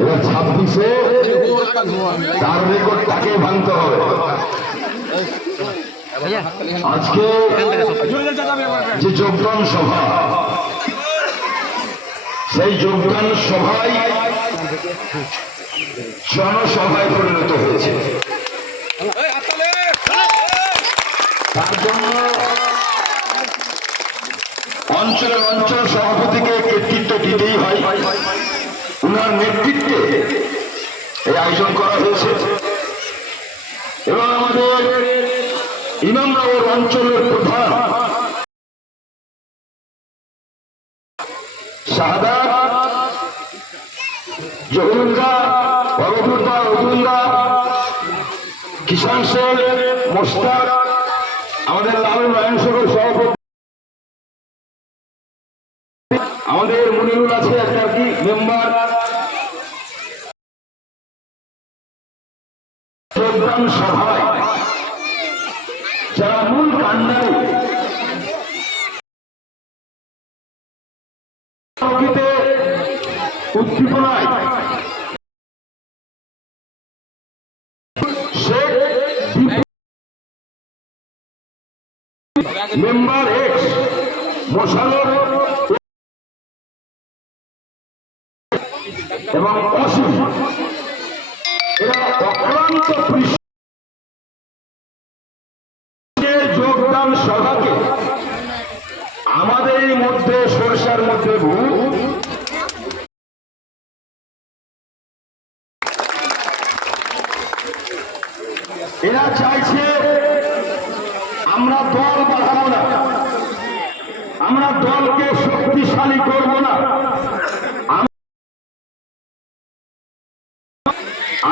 এবার ছাব্বিশে তার রেকর্ডটাকে ভাঙতে হবে। আজকে যে যোগদান সভা, সেই যোগদান সভাই জনসভায় পরিণত হয়েছে। তার জন্য অঞ্চলের অঞ্চল সভাপতিকে কৃতিত্ব দিতেই হয়। উনার নেতৃত্ব এই আয়োজন করা হয়েছে। এবং আমাদের ইমামরাওর অঞ্চলের প্রধান আমাদের লাল রায়ন সভাপতি মেম্বার এক্স মোশারফ এবং অসীম এরা অক্লান্ত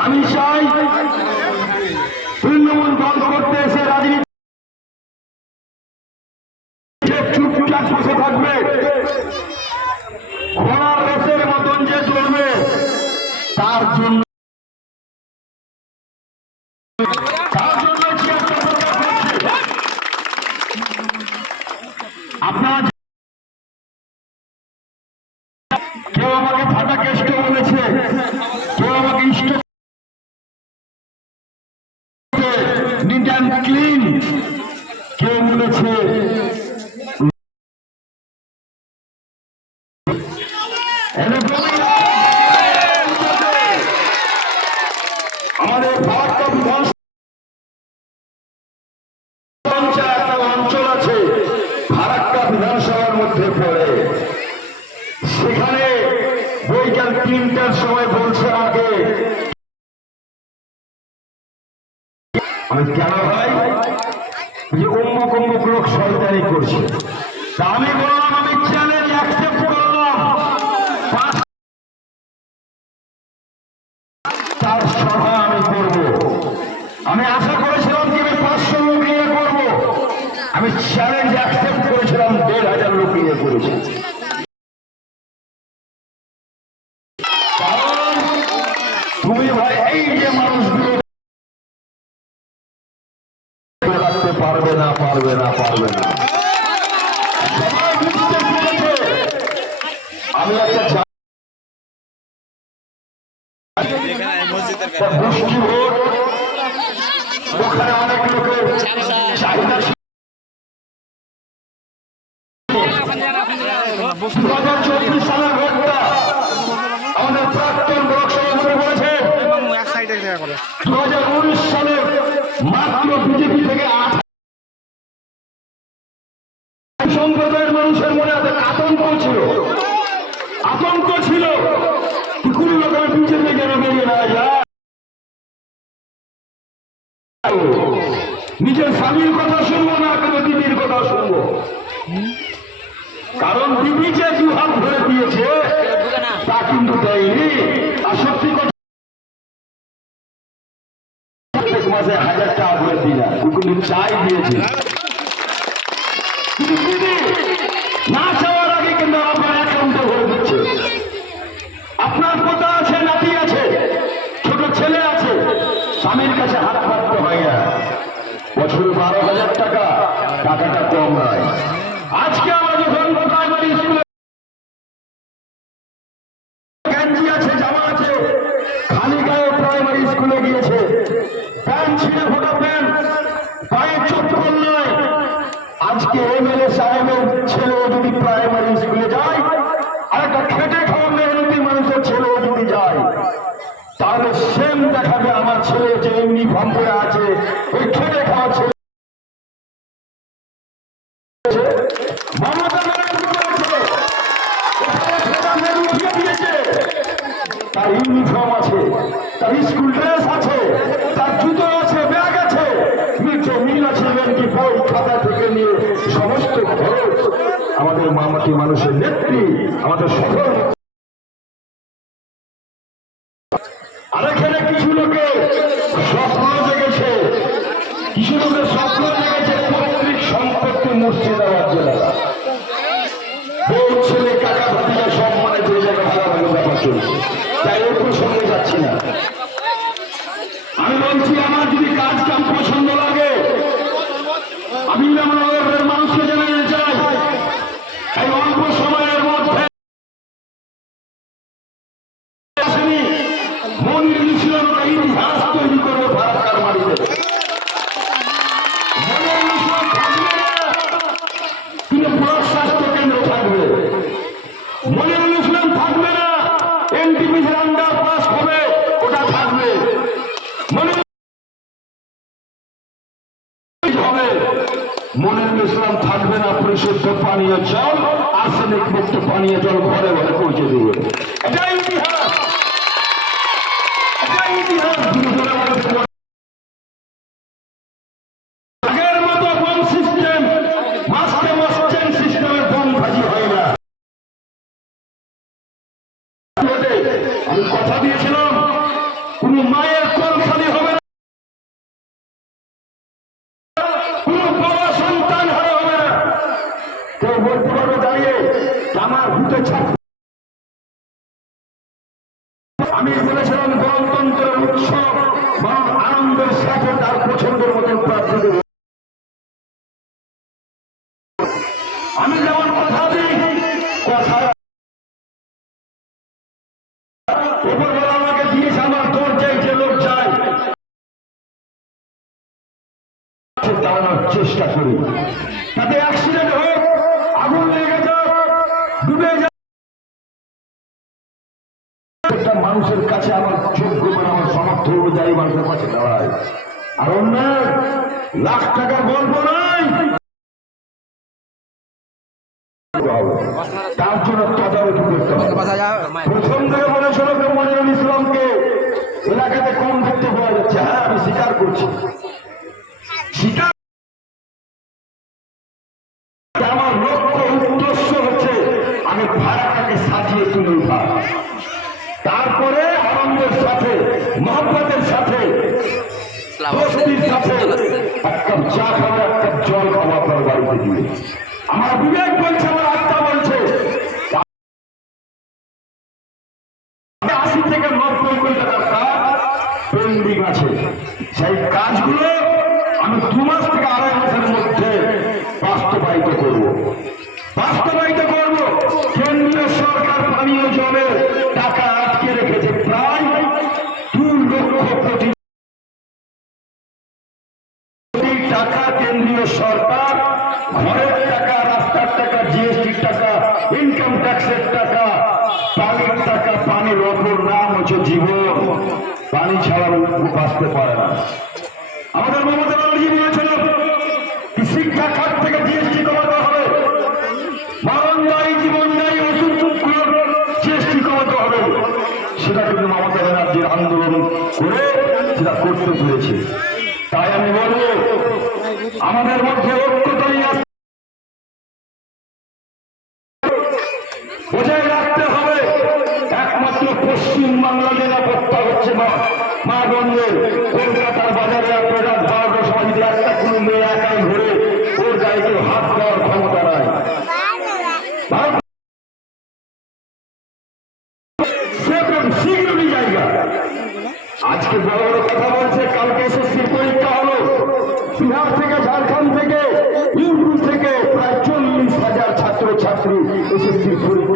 আমি চাই দিয়েছে না চাওয়ার আগে কিন্তু আপনার অ্যাকাউন্টে ভরে দিচ্ছে আপনার পোতা আছে নাতি আছে, ছোট ছেলে আছে। স্বামীর কাছে হাত পাততে হয় না বছরে বারো হাজার টাকা, টাকাটা কম নয়। দেখাবে আমার ছেলে যে ইউনিফর্ম করে আছে ওই খেলে খাওয়া ছেলে চলছে হবে মনির ইসলাম থাকবে না, পরিশুদ্ধ পানীয় জল, আর্সেনিক মুক্ত পানীয় জল ঘরে ঘরে পৌঁছে দেবে। ইতিহাস! আমি বলেছিলাম গণতন্ত্র তার জন্য তদারকি করতে হবে। প্রথম থেকে মনে শোনো মনিরুল ইসলামকে এলাকাতে কম দেখতে পাওয়া যাচ্ছে। হ্যাঁ আমি স্বীকার করছি। স্বীকার আমার লক্ষ্য তারপরে সাথে সাথে জল আছে। সেই কাজগুলো আমি দু মাস থেকে আড়াই মমতা ব্যানার্জির আন্দোলন করে সেটা করতে পেরেছে। তাই আমি বলব আমাদের মধ্যে ঐক্য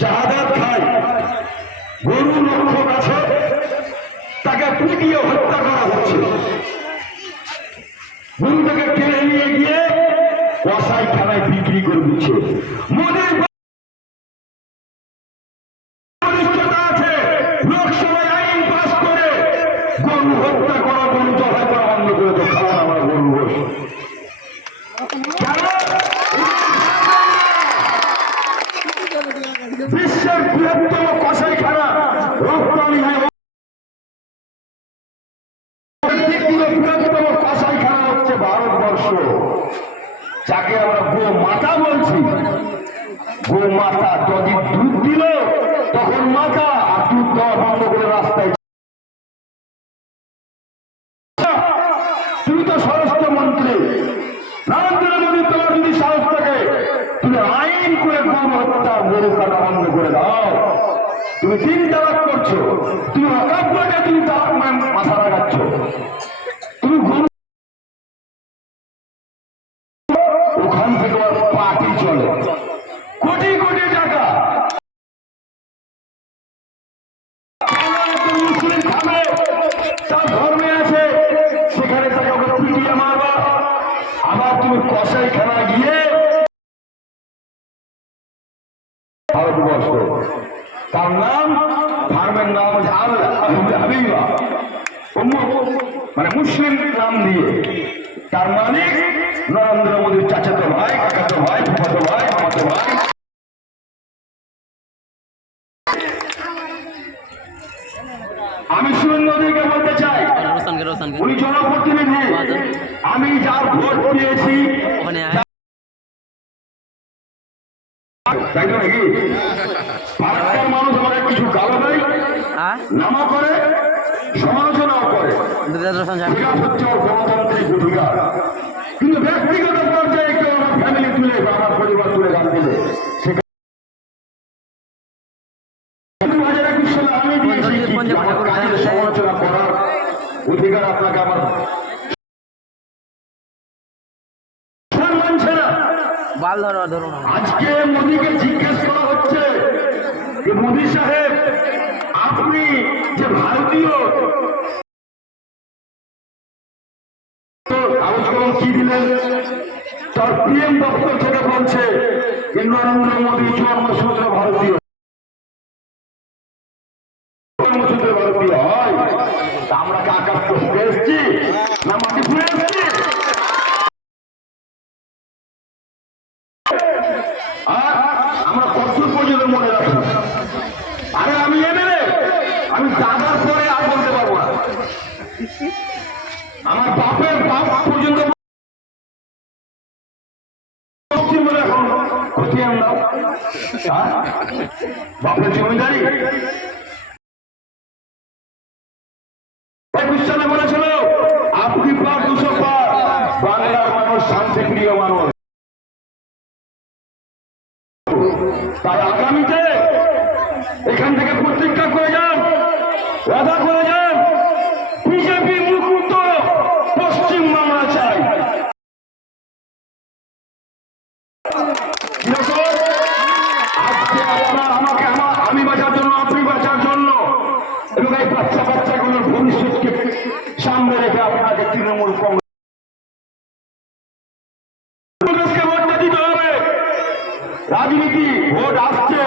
শাহাদাত খায়। গরু লক্ষ্য আছে তাকে পিটিয়ে হত্যা করা হচ্ছে। গরুটাকে টেনে নিয়ে গিয়ে কষাই খেলায় বিক্রি করে দিচ্ছে। মোদীর বলিষ্ঠতা আছে লোকসভায় আইন পাস করে গরু হত্যা করা গরু জবাই করা বন্ধ করে তো খাওয়ান আমার গরু গোশ বিশ্বের বৃহত্তম কসাইখানা রপ্তানি হয় দ্বিতীয় বৃহত্তম কসাইখানা হচ্ছে ভারতবর্ষ যাকে আমরা গো মাতা বলছি গো মাতা যদি দুধ দিল তখন মাতা আর দুধ দেওয়া বন্ধ করে রাস্তায়। তুমি তো স্বরাষ্ট্রমন্ত্রী। নরেন্দ্র মোদী তোমার যদি সাহস থাকে, তুমি আইন করে গরু হত্যা গরু কাটা বন্ধ করে দাও। তুমি তিন তালাক করছ, তুমি করে তুমি তালাক মাথা লাগাচ্ছ তুমি গরু ওখান থেকে ওর পার্টি চলে কোটি কোটি টাকা একজন মুসলিম খাবে তার ধর্মে আছে সেখানে তাকে ওকে পিটিয়ে মারবা আবার তুমি কষাই খানা গিয়ে ভারতবর্ষ। তার নাম ফার্মের নাম হচ্ছে আল হাবিবা। মানে মুসলিম নাম দিয়ে। তার মানে নরেন্দ্র মোদীর চাচাতো ভাই, কাকাতো ভাই ভাই ভাই। অধিকার গণতান্ত্রিক অধিকার কিন্তু ব্যক্তিগত পর্যায়ে কেউ আমার ফ্যামিলি তুলে আমার পরিবার তুলে গান দিলে সেখানে দু হাজার একুশ সালে আমি দিয়েছি কাজের সমালোচনা করার অধিকার আপনাকে আমার সব মানছে না বাল ধরো ধরো আজকে মোদীকে জিজ্ঞেস করা হচ্ছে যে মোদী সাহেব আপনি যে ভারতীয় তার পিএম দপ্তর থেকে বলছে যে নরেন্দ্র মোদী জন্মসূত্রে ভারতীয়। জন্মসূত্রে ভারতীয় হয়। আমরা কি আকাশ এসছি? না মাটি ফুটে এসছি আর আমরা কঠোর পর্যন্ত মনে রাখি আরে আমি এমএলএ আমি দাদার পরে আর বলতে পারব না আমার বাপের বাপ পর্যন্ত বলছি বলে এখন খতিয়ান দাও হ্যাঁ? বাপের জমিদারি একুশ সালে বলেছিল আপনি পার দুশো পার বাংলার মানুষ শান্তিপ্রিয় মানুষ তাই আগামীতে এখান থেকে প্রতিজ্ঞা করে যান। ওয়াদা করে যান বিজেপি মুক্ত পশ্চিম বাংলা চাই কীরকম? আজকে আপনার আমাকে আমার আমি বাঁচার জন্য আপনি বাঁচার জন্য এবং এই বাচ্চা বাচ্চাগুলোর ভবিষ্যৎকে সামনে রেখে আপনাকে তৃণমূল কংগ্রেস কংগ্রেসকে ভোটটা দিতে হবে রাজনীতি ভোট আসছে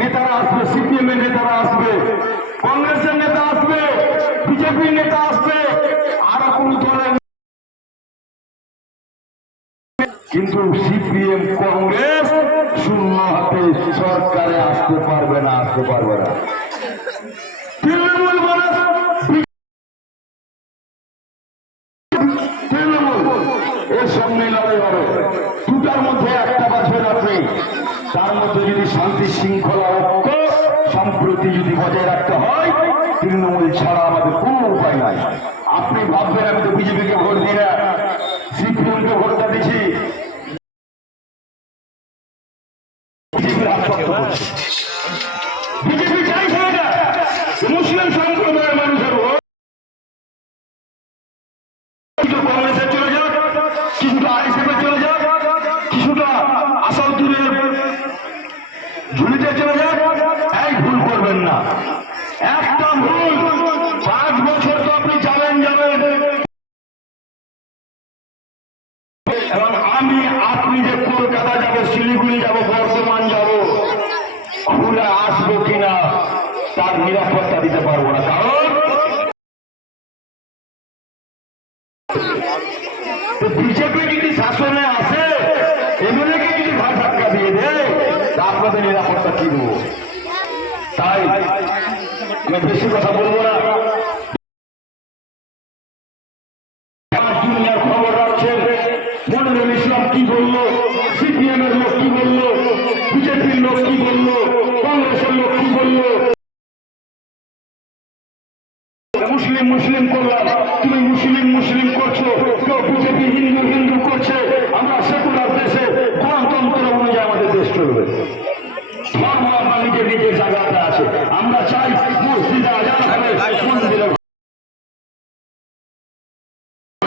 নেতারা আসবে সিপিএম এর নেতারা আসবে কংগ্রেসের নেতা আসবে বিজেপির নেতা আসবে আরও কোন দলের কিন্তু সিপিএম কংগ্রেস শূন্য হাতে সরকারে আসতে পারবে না, আসতে পারবে না। দুটার মধ্যে তার মধ্যে যদি শান্তি সম্প্রতি যদি বজায় রাখতে হয়, তৃণমূল ছাড়া কোনো উপায় নাই। আপনি ভাববেন, আমি তো বিজেপিকে ভোট দিই না। সিপিএমকে ভোটটা বেশি কথা বলব না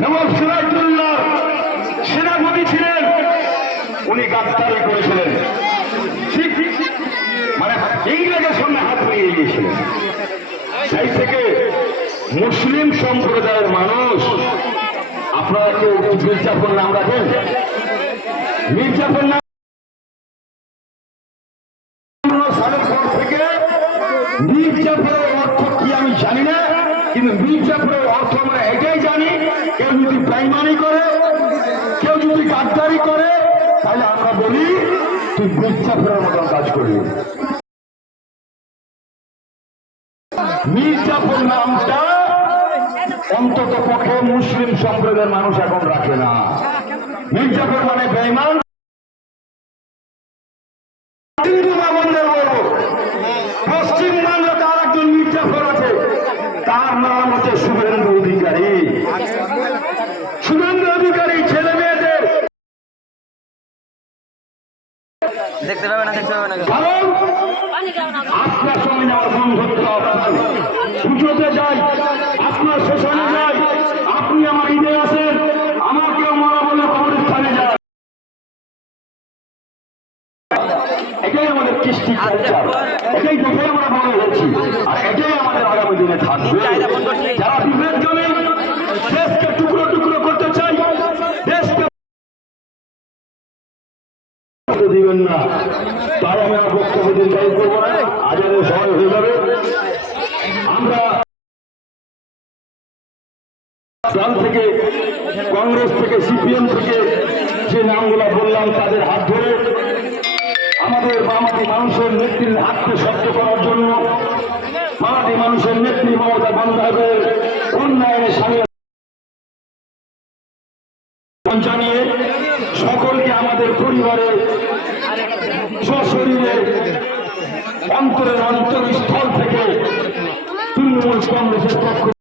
নবাব সিরাজুল্লাহ সেনাপতি ছিলেন। উনি গাদ্দারি করেছিলেন। মানে ইংরেজের সামনে হাত নিয়ে গিয়েছিলেন। সেই থেকে মুসলিম সম্প্রদায়ের মানুষ, আপনারা কেউ মির্জাফর নাম রাখেন? মির্জাফর নাম যদি গাদ্দারি করে, তাহলে আমরা বলি, তুই মির্জাফরের মতন কাজ করবি। মির্জাফর নামটা অন্তত পক্ষে মুসলিম সম্প্রদায়ের মানুষ এখন রাখে না। মির্জাফর মানে বেইমান পশ্চিমবঙ্গে তার একজন আছে, তার নাম হচ্ছে শুভেন্দু অধিকারী শুভেন্দু অধিকারী ছেলে মেয়েদের দেখতে পাবে না দেখতে পাবে না কারণ আপনার সঙ্গে যাওয়ার বন্ধুত্ব আপনার পুজোতে যাই আপনার শ্মশানে যাই আপনি আমার ঈদে আসেন আমাকেও মারা বলে কবরস্থানে যায় এটাই আমাদের কৃষ্টি কালচার এটাই দেখে আমরা বড় হয়েছি আর এটাই আমাদের আগামী দিনে থাকবে যারা বিভেদ জমে দেশকে টুকরো টুকরো করতে চাই দেশকে করতে দিবেন না তাই আমি আর বক্তব্য দীর্ঘায়ী করব না আজানের সময় হয়ে যাবে আমরা দল থেকে কংগ্রেস থেকে সিপিএম থেকে যে নামগুলো বললাম তাদের হাত ধরে আমাদের বামাটি মানুষের নেত্রীর হাতকে শক্ত করার জন্য মারাঠি মানুষের নেত্রী মমতা বন্দ্যোপাধ্যায়ের উন্নয়নে সামিল জানিয়ে সকলকে আমাদের পরিবারের সশরীরে অন্তরের অন্তরস্থল থেকে তৃণমূল কংগ্রেসের পক্ষ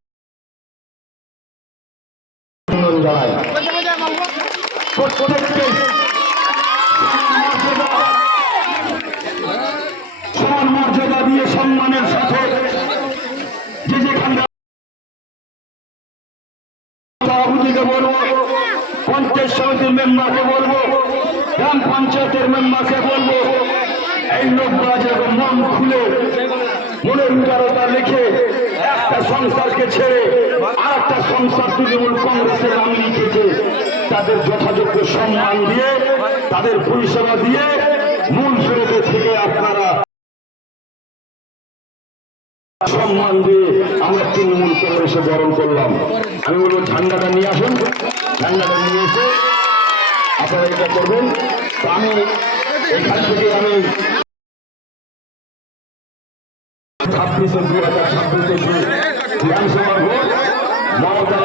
পঞ্চায়েত সমিতির মেম্বারকে বলব, গ্রাম পঞ্চায়েতের মেম্বারকে বলব, এই লোকরা যে মন খুলে, মনের উদারতা লিখে একটা সংসারকে ছেড়ে আর একটা সংসার তৃণমূল কংগ্রেসের নাম লিখেছে তাদের যথাযোগ্য সম্মান দিয়ে, তাদের পরিষেবা দিয়ে মূল স্রোতে থেকে আপনারা সম্মান দিয়ে আমরা তৃণমূল কংগ্রেসে বরণ করলাম। আমি বলব, ঝান্ডাটা নিয়ে আসুন। ঝান্ডাটা নিয়ে এসে ছাব্বিশে দু হাজার ছাব্বিশে বিধানসভা ভোট মমতা